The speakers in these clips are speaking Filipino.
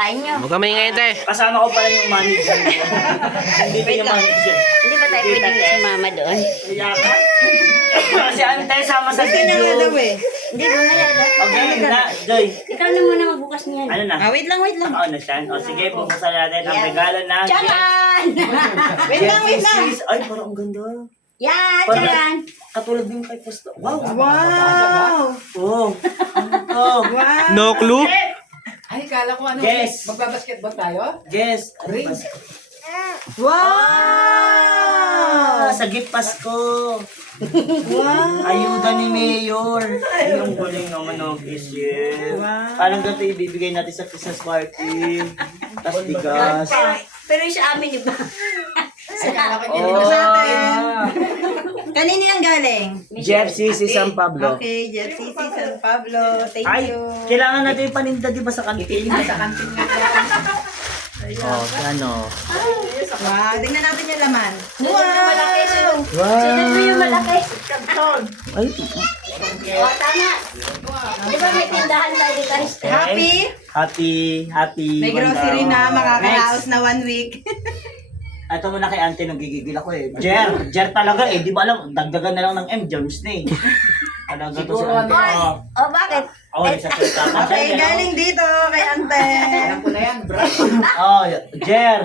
Kain nyo. Huwag ka maingay, te. Kasama ko pala yung manager. Hindi ko yung manager. Hindi ba tayo pwedeng sumama doon? Iyakan. Kasi ano tayo sama sa video. Hindi ba malala? Okay na, Joy. Ikaw na muna magbukas niyan. Ano na? Wait lang. Ako na siya. O sige, bubuksan natin ang regalo na. Charan! Wait lang. Ay, parang ang ganda. Yan, charan! Katulad din kay Posto. Wow. Wow! Oh. Oh. Wow! No clue? Ay, kala ko ano, Yes. magbabasketball tayo? Guess. Ring. Wow! Sa gift Pasko. Wow! Ayuda ni Mayor. Yung galing naman ng Kisyen. Wow. Parang ganito ibibigay natin sa Christmas party. Tapos bigas. Pero yung sa amin, iba. Ay, kala ko Ito hindi sa na atin. Kanino yung galing? Jeff si San Pablo. Okay, Jeff Cici San Pablo. Thank Ay, you. kailangan natin yung paninda di ba sa kantin? sa kantin nga. Oh, ano? Wow, tingnan natin yung laman. Sunod na malaki, sunod. Wow. Sunod mo yung malaki. Ay, O, tama. Di ba may tindahan tayo dito? Happy? happy. May grocery na, makakaraos na 1 week. Ito muna kay Ante nung gigigil ako eh. Jer talaga eh. Di ba alam, dagdagan na lang ng M, James na eh. Talaga to si Ante. Oh, O, bakit? sa salita na Okay, galing dito kay Ante. Alam ko na yan, bro. Oh, Jer.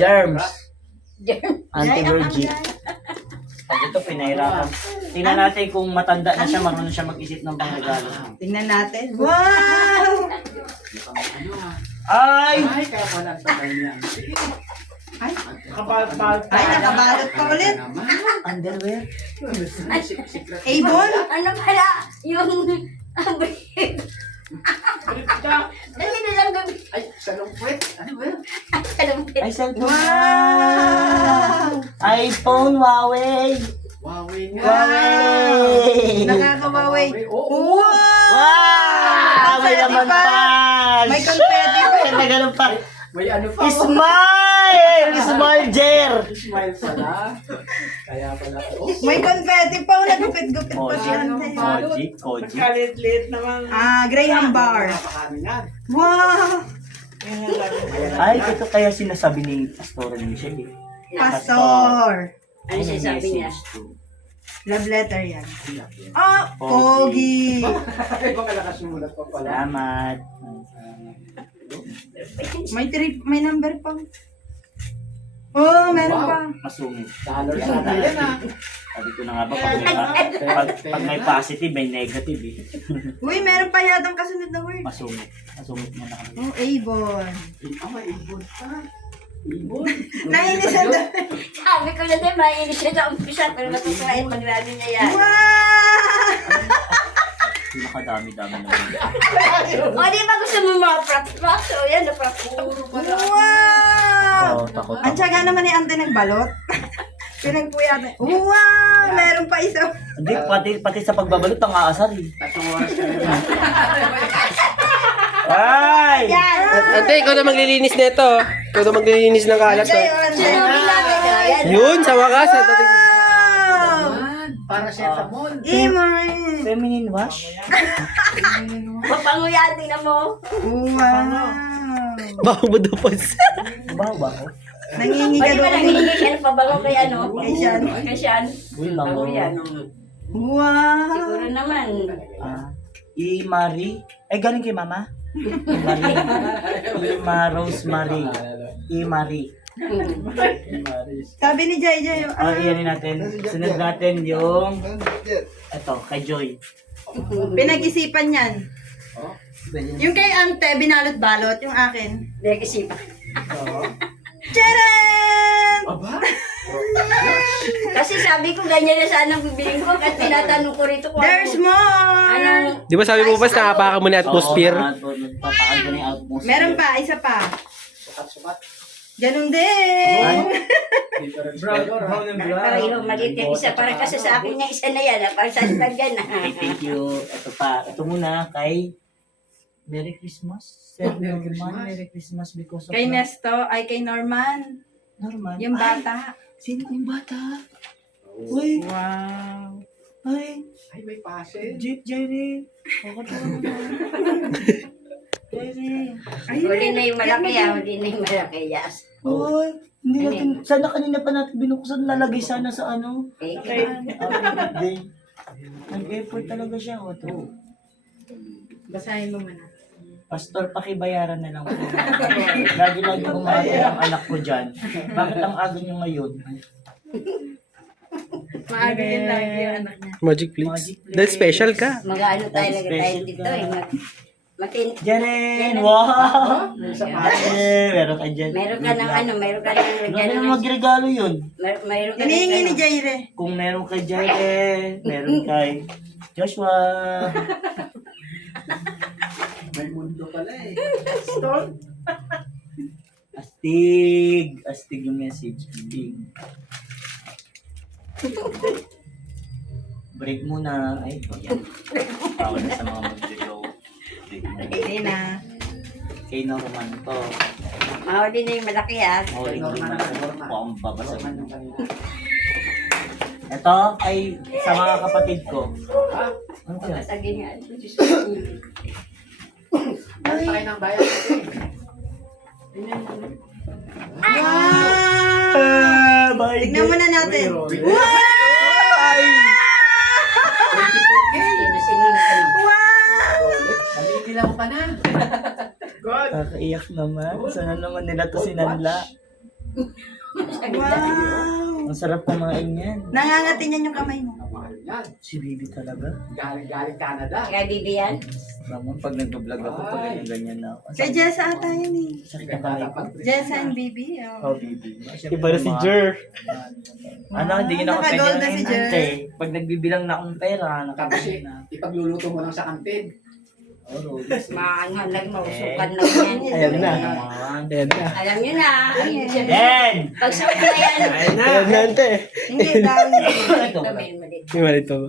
Germs. Germ. Ante Virgie. Pag ito, pinahirapan. Tingnan natin kung matanda na siya, marunong siya mag-isip ng pangregalo. Tingnan natin. Wow! Ay! Ay, kaya pala ang tagal niya. Ay, Kapal-pal. ay, nakabalot pa ulit. Underwear? Avon? Ano pala? Yung... Dali na lang gabi. Ay, salungkwit. Ano ba yun? Kalumpit. Ay, cellphone. Wow! iPhone, Huawei. Huawei nga. Huawei. Nakakawaway. Oo. Wow! Wow! May laman pa! May confetti pa. May ganun pa. May ano pa. Smile! Smile, Jer! Smile pala. Kaya pala. Oh, May confetti pa. Nagupit-gupit pa si Ante. Koji. kalit-lit naman. Graham bar. Napakami na. Wow! Ay, ito kaya sinasabi ni Pastor ni Michelle. Pastor. Ano siya sabi niya? Love letter yan. Ah, Pogi. Ay, baka nakasulat pa pala. Salamat. May number pa. Oh, meron Wow. pa. Masungit. Dollar sa atin yan ah. Sabi ko na nga ba, pag may positive, may negative eh. Uy, meron pa yatang kasunod na word. Masungit. Masungit mo na kami. Oh, Avon. Ah, may ibon pa. Ibon. Nainis ang Sabi ko na din, mainis siya sa umpisa, pero matutuwain pag lalo niya yan. Wow! Pinakadami-dami naman. O, di ba gusto mo mga props? O, yan, na-props. Wow! Oo, takot Ang tsaga naman ni Ante nagbalot. Pinagpuyatan. Wow! Meron pa isa. Hindi, pati sa pagbabalot ang aasar eh. 3 oras ka na. Ay! Yan! Ante, ikaw na maglilinis nito. Ikaw na maglilinis ng kalat. Ante, Ante. Sunugin natin. O, yan. Yun, sa wakas. Wow! Para siya tamon. Imoy! Feminine wash? Mapanguyan, tingnan mo. Wow! Bago mo dupos. Bawa ba ako? Nangingi O, ka di ba doon. nangingi siya ng pabango kay ano? Kay Sean. Kay Sean. Uy, lang. Panguyan. Wow! Siguro naman. I-Marie. Ay, galing kay mama? I-Marie. Rosemary. I-Marie. Sabi ni Jai Jai, Iyanin natin. Sunod natin yung... Ito, kay Joy. pinag-isipan yan. Oh, Yung kay Ante, binalot-balot. Yung akin. Nag-isipan. Charan! aba? Kasi sabi ko, ganyan na sana bibiling ko. Kasi tinatanong ko rito kung There's more! anong... Di ba sabi mo pa, nakapakan mo na atmosphere? Papakan ko na yung atmosphere. Meron pa, isa pa. Sukat-sukat. Ganun din. Brown and Pareho, maliit yung isa. Parang kasi sa akin yung isa na yan. Parang sa akin yan. Okay, thank you. Ito pa. Ito muna kay... Merry Christmas. Sir Merry Norman, Christmas. Merry Christmas because of... Kay Nesto, ay kay Norman. Norman. Yung Ay, bata. sino yung bata? Uy, Wow. ay, Ay, may pase. Jeep Jerry. Huli na yung malaki huli na yung malaki, yes. Uy, hindi natin, sana kanina pa natin binuksan, nalagay sana sa ano. Okay. Hindi. Nag-effort talaga siya. O, ito. Basahin mo muna. Pastor, pakibayaran na lang. Lagi-lagi umaga ang anak ko dyan. Bakit ang aga nyo ngayon? Maaga yun lagi yung anak niya. Magic please. Magic please. Dahil special ka. Mag-ano talaga tayo dito eh. Jaren! Wow! Meron ka dyan. Meron ka ng ano, meron ka ng Ano na magregalo yun? Meron ka ng Hinihingi ni ano. Jaire. Kung meron kay Jaren, meron kay Joshua. May mundo pala eh. Stone. Astig. Astig yung message. Astig. Break muna. Ay, ito yan. Bawal na sa mga mag-video. Break muna. Hindi na. Kay Norman to. Mahuli na yung malaki Hauling Norman, naman. Norman. Po ang babasag. Norman yung kanina. Ito ay sa mga kapatid ko. Ha? Ano kaya? Pasagin nga. Ano tayo ng bayan kasi? Wow! Tignan muna natin. Sino-sino na ano. Wow! Nalitilaw ka na. God. Kakaiyak naman. Sana naman nila to sinanla. Wow! Ang sarap kumain yan. Nangangati niyan yung kamay mo. Mahal yan. Si Bibi talaga. Galing Canada. Kaya Bibi yan? Naman pag nag-vlog ako, pag ganyan na ako. Kay Jessa ata yun eh. Sakit na kamay ko. Jessa and Bibi. Oh, Bibi. Iba na si Jer. Ano, hindi na ako pwede Naka-gold na na si si Jer. Pag nagbibilang na akong pera, Tapos nakakain na. ipagluluto mo lang sa kantin. Oh, Rodis. Maanghang lang, mausukan lang yan. Ayan na. Ayan na. Alam nyo na. Den! Pag suot na yan. Ayan na, ante. Hindi, down. Ito, may mali. May malito ba?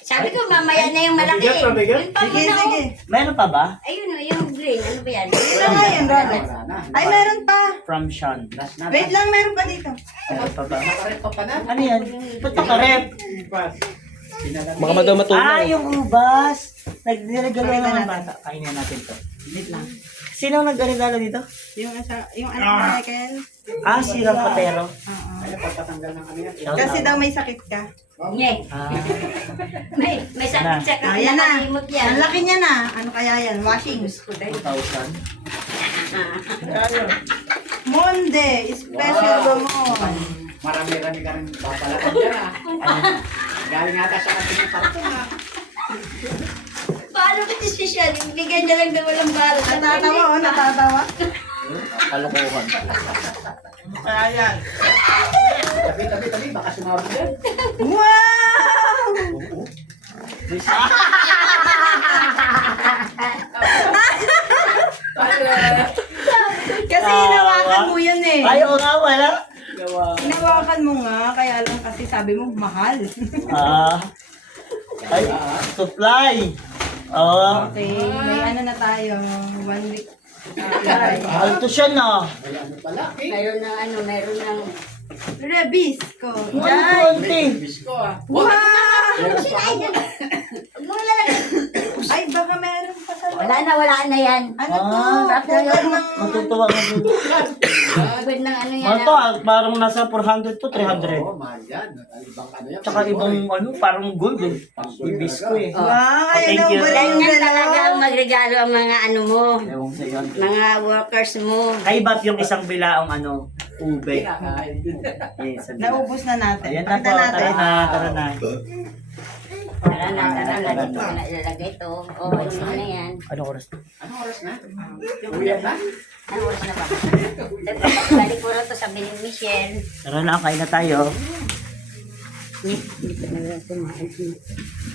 Sabi ko, mamaya na yung malaki. Yun pa Sige, muna, sige. oh. Meron pa ba? Ayun o, yung green. Ano ba yan? Ito nga yun, Ronald. Wala na. Ay, meron pa. From Sean. Last na. Wait lang, meron pa dito. Meron pa ba? Nakarep pa pa na. Ano yan? Ba't nakarep? Baka ba daw matunaw? Ah, yung ubas! Nagregalo na ng bata. Kainin natin to. Wait lang. Sino ang nagregalo dito? Yung anak ni Michael. Ah, si Rampatero. Oo. Kaya pagpatanggal ng ano yan. Shout Kasi out. daw may sakit ka. Nye. Ah, May sakit sa Ayan na. nakakalimot yan. Ang laki niya na. Ano kaya yan? Washing. 2,000. Monde. Special ba mo? Marami-rami ka rin papalakan dyan ah. Galing ata sa kantin ng karton ah. Paano ka special? Bigyan niya lang daw walang bala. Natatawa, oh, natatawa. Kalokohan. Kaya yan. Tabi, baka sumabot yan. Wow! Kasi hinawakan mo yun eh. Ayaw nga, wala. Hinawakan mo nga, kaya lang kasi sabi mo, mahal. Ah. Ay, supply. Oh. Okay, may ano na tayo, 1 week. Alto siya na. Ay ano pala eh. Meron ng ano, meron ng... Rebis ko. Ano Yan. konti? Bis ko ah. Wow! Wala na. Ay, baka meron pa sa Wala na yan. Ano to? Ah, Pugad ng... Matutuwa ka dito. Good ng ano yan. Ano to, parang nasa 400 to 300. Oo, mahal yan. Ibang ano yan. Tsaka ibang ano, parang gold eh. Ibis ko eh. Wow, Thank ayun you. ang galing yung Ganyan talaga ang dalawa. magregalo ang mga ano mo. Ewan sa iyo. Mga workers mo. Ay, ba't yung isang bilaong ano, ube? Kinakain. Yes, sabi na. Naubos na natin. Ayan na po, Pakita natin. tara na, tara na. Tara na. Dito ko na ilalagay ito. O, ano na yan. Anong oras na? Anong oras na? Uyan na? Ano oras na ba? Balik ko na to sabi ni Michelle. Tara na, kain na tayo. Hindi ko na kumain.